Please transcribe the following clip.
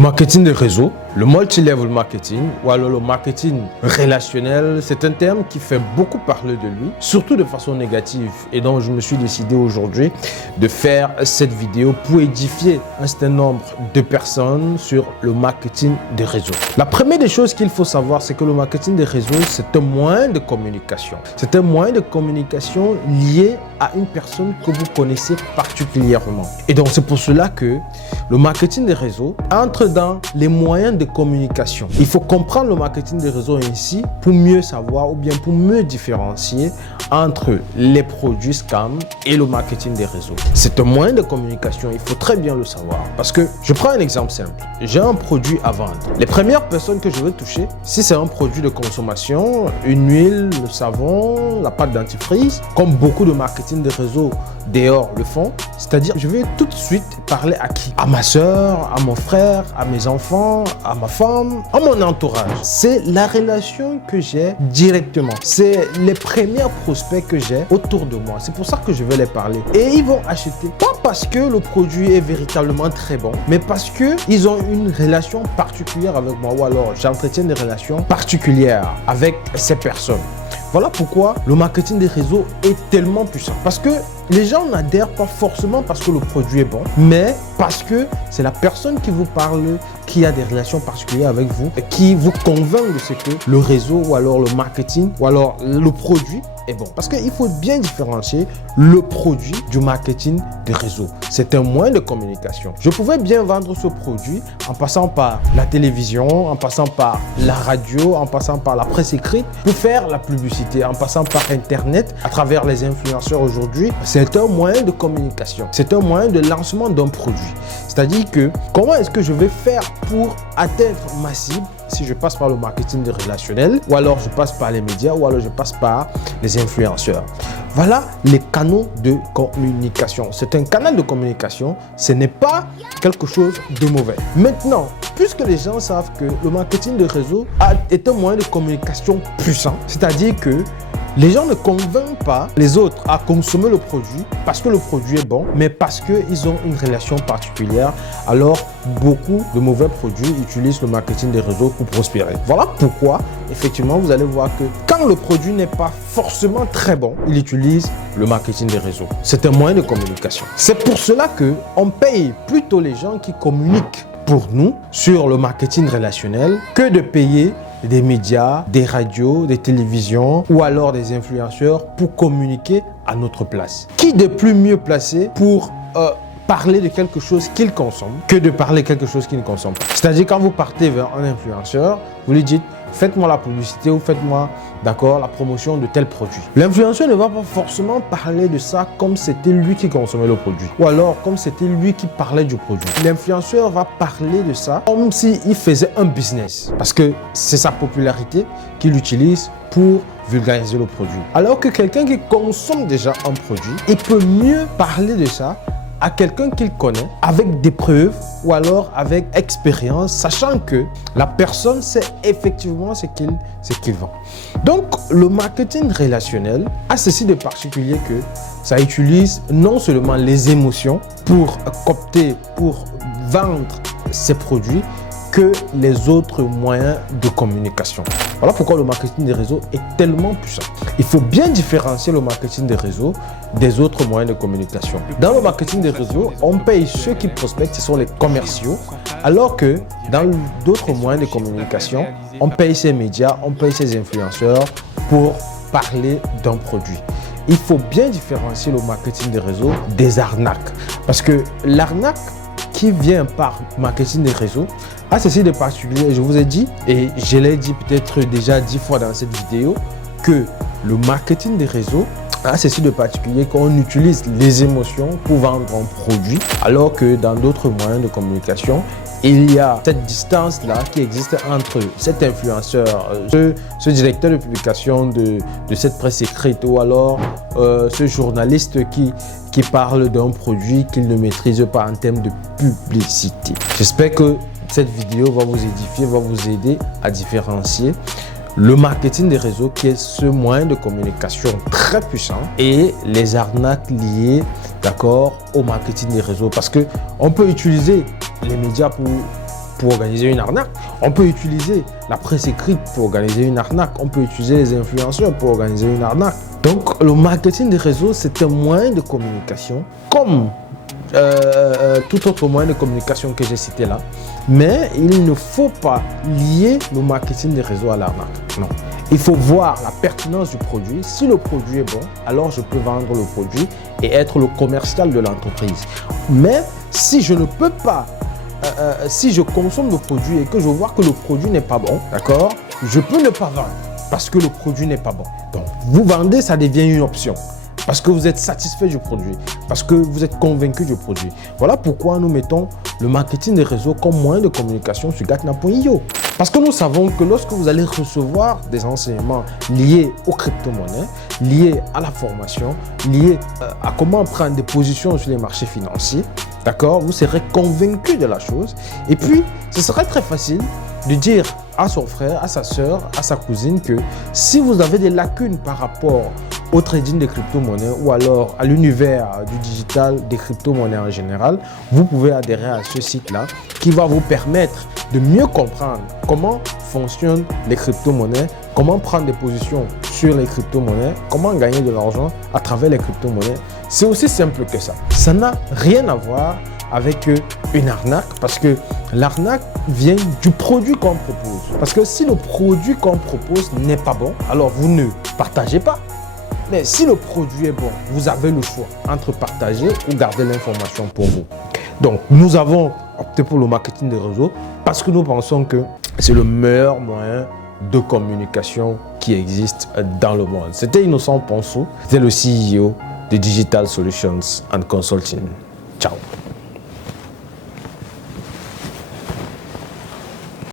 marketing de réseau, le multi-level marketing ou alors le marketing relationnel, c'est un terme qui fait beaucoup parler de lui, surtout de façon négative. Et donc, je me suis décidé aujourd'hui de faire cette vidéo pour édifier un certain nombre de personnes sur le marketing de réseau. La première des choses qu'il faut savoir, c'est que le marketing de réseau, c'est un moyen de communication. C'est un moyen de communication lié à une personne que vous connaissez particulièrement. Et donc, c'est pour cela que le marketing de réseau entre dans les moyens de communication. Il faut comprendre le marketing de réseau ainsi pour mieux savoir ou bien pour mieux différencier entre les produits scam et le marketing des réseaux. C'est un moyen de communication, il faut très bien le savoir. Parce que je prends un exemple simple. J'ai un produit à vendre. Les premières personnes que je veux toucher, si c'est un produit de consommation, une huile, le savon, la pâte dentifrice, comme beaucoup de marketing de réseau dehors le font, c'est-à-dire je vais tout de suite parler à qui? À ma soeur, à mon frère, à mes enfants, à ma femme, à mon entourage. C'est la relation que j'ai directement. C'est les premiers prospects que j'ai autour de moi. C'est pour ça que je vais les parler. Et ils vont acheter, pas parce que le produit est véritablement très bon, mais parce qu'ils ont une relation particulière avec moi ou alors j'entretiens des relations particulières avec ces personnes. Voilà pourquoi le marketing des réseaux est tellement puissant. Parce que les gens n'adhèrent pas forcément parce que le produit est bon, mais parce que c'est la personne qui vous parle, qui a des relations particulières avec vous, qui vous convainc de ce que le réseau ou alors le marketing ou alors le produit est bon. Parce qu'il faut bien différencier le produit du marketing de réseau. C'est un moyen de communication. Je pouvais bien vendre ce produit en passant par la télévision, en passant par la radio, en passant par la presse écrite pour faire la publicité, en passant par Internet, à travers les influenceurs aujourd'hui. C'est un moyen de communication. C'est un moyen de lancement d'un produit. C'est-à-dire que comment est-ce que je vais faire pour atteindre ma cible si je passe par le marketing relationnel ou alors je passe par les médias ou alors je passe par les influenceurs. Voilà les canaux de communication. C'est un canal de communication, ce n'est pas quelque chose de mauvais. Maintenant, puisque les gens savent que le marketing de réseau est un moyen de communication puissant, c'est-à-dire que les gens ne convainquent pas les autres à consommer le produit parce que le produit est bon, mais parce qu'ils ont une relation particulière. Alors, beaucoup de mauvais produits utilisent le marketing des réseaux pour prospérer. Voilà pourquoi, effectivement, vous allez voir que quand le produit n'est pas forcément très bon, il utilise le marketing des réseaux. C'est un moyen de communication. C'est pour cela qu'on paye plutôt les gens qui communiquent pour nous sur le marketing relationnel que de payer des médias, des radios, des télévisions ou alors des influenceurs pour communiquer à notre place. Qui de plus mieux placé pour parler de quelque chose qu'il consomme que de parler de quelque chose qu'il ne consomme pas. C'est-à-dire quand vous partez vers un influenceur, vous lui dites faites-moi la publicité ou faites-moi la promotion de tel produit. L'influenceur ne va pas forcément parler de ça comme c'était lui qui consommait le produit ou alors comme c'était lui qui parlait du produit. L'influenceur va parler de ça comme s'il faisait un business parce que c'est sa popularité qu'il utilise pour vulgariser le produit. Alors que quelqu'un qui consomme déjà un produit, il peut mieux parler de ça à quelqu'un qu'il connaît avec des preuves ou alors avec expérience, sachant que la personne sait effectivement ce qu'il vend. Donc, le marketing relationnel a ceci de particulier que ça utilise non seulement les émotions pour coopter, pour vendre ses produits, que les autres moyens de communication. Voilà pourquoi le marketing des réseaux est tellement puissant. Il faut bien différencier le marketing des réseaux des autres moyens de communication. Dans le marketing des réseaux, on paye ceux qui prospectent, ce sont les commerciaux, alors que dans d'autres moyens de communication, on paye ces médias, on paye ces influenceurs pour parler d'un produit. Il faut bien différencier le marketing des réseaux des arnaques. Parce que l'arnaque qui vient par marketing des réseaux a ceci de particulier. Je vous ai dit, et je l'ai dit peut-être déjà 10 fois dans cette vidéo, que le marketing des réseaux a ceci de particulier qu'on utilise les émotions pour vendre un produit, alors que dans d'autres moyens de communication, il y a cette distance-là qui existe entre cet influenceur, ce directeur de publication de cette presse écrite ou alors ce journaliste qui parle d'un produit qu'il ne maîtrise pas en termes de publicité. J'espère que cette vidéo va vous édifier, va vous aider à différencier le marketing des réseaux qui est ce moyen de communication très puissant et les arnaques liées au marketing des réseaux. Parce qu'on peut utiliser les médias pour pour organiser une arnaque. On peut utiliser la presse écrite pour organiser une arnaque. On peut utiliser les influenceurs pour organiser une arnaque. Donc, le marketing des réseaux, c'est un moyen de communication comme tout autre moyen de communication que j'ai cité là. Mais il ne faut pas lier le marketing des réseaux à l'arnaque. Non. Il faut voir la pertinence du produit. Si le produit est bon, alors je peux vendre le produit et être le commercial de l'entreprise. Mais si je ne peux pas, si je consomme le produit et que je vois que le produit n'est pas bon, d'accord, je peux ne pas vendre parce que le produit n'est pas bon. Donc, vous vendez, ça devient une option. Parce que vous êtes satisfait du produit, parce que vous êtes convaincu du produit. Voilà pourquoi nous mettons le marketing des réseaux comme moyen de communication sur Gatna.io. Parce que nous savons que lorsque vous allez recevoir des enseignements liés aux crypto-monnaies, liés à la formation, liés à comment prendre des positions sur les marchés financiers, d'accord, vous serez convaincu de la chose. Et puis, ce sera très facile de dire à son frère, à sa soeur, à sa cousine que si vous avez des lacunes par rapport au trading des crypto-monnaies ou alors à l'univers du digital des crypto-monnaies en général, vous pouvez adhérer à ce site-là qui va vous permettre de mieux comprendre comment fonctionnent les crypto-monnaies, comment prendre des positions sur les crypto-monnaies, comment gagner de l'argent à travers les crypto-monnaies. C'est aussi simple que ça. Ça n'a rien à voir avec une arnaque parce que l'arnaque vient du produit qu'on propose. Parce que si le produit qu'on propose n'est pas bon, alors vous ne partagez pas. Mais si le produit est bon, vous avez le choix entre partager ou garder l'information pour vous. Donc, nous avons opté pour le marketing des réseaux parce que nous pensons que c'est le meilleur moyen de communication qui existe dans le monde. C'était Innocent Ponceau, c'était le CEO de Digital Solutions and Consulting. Ciao.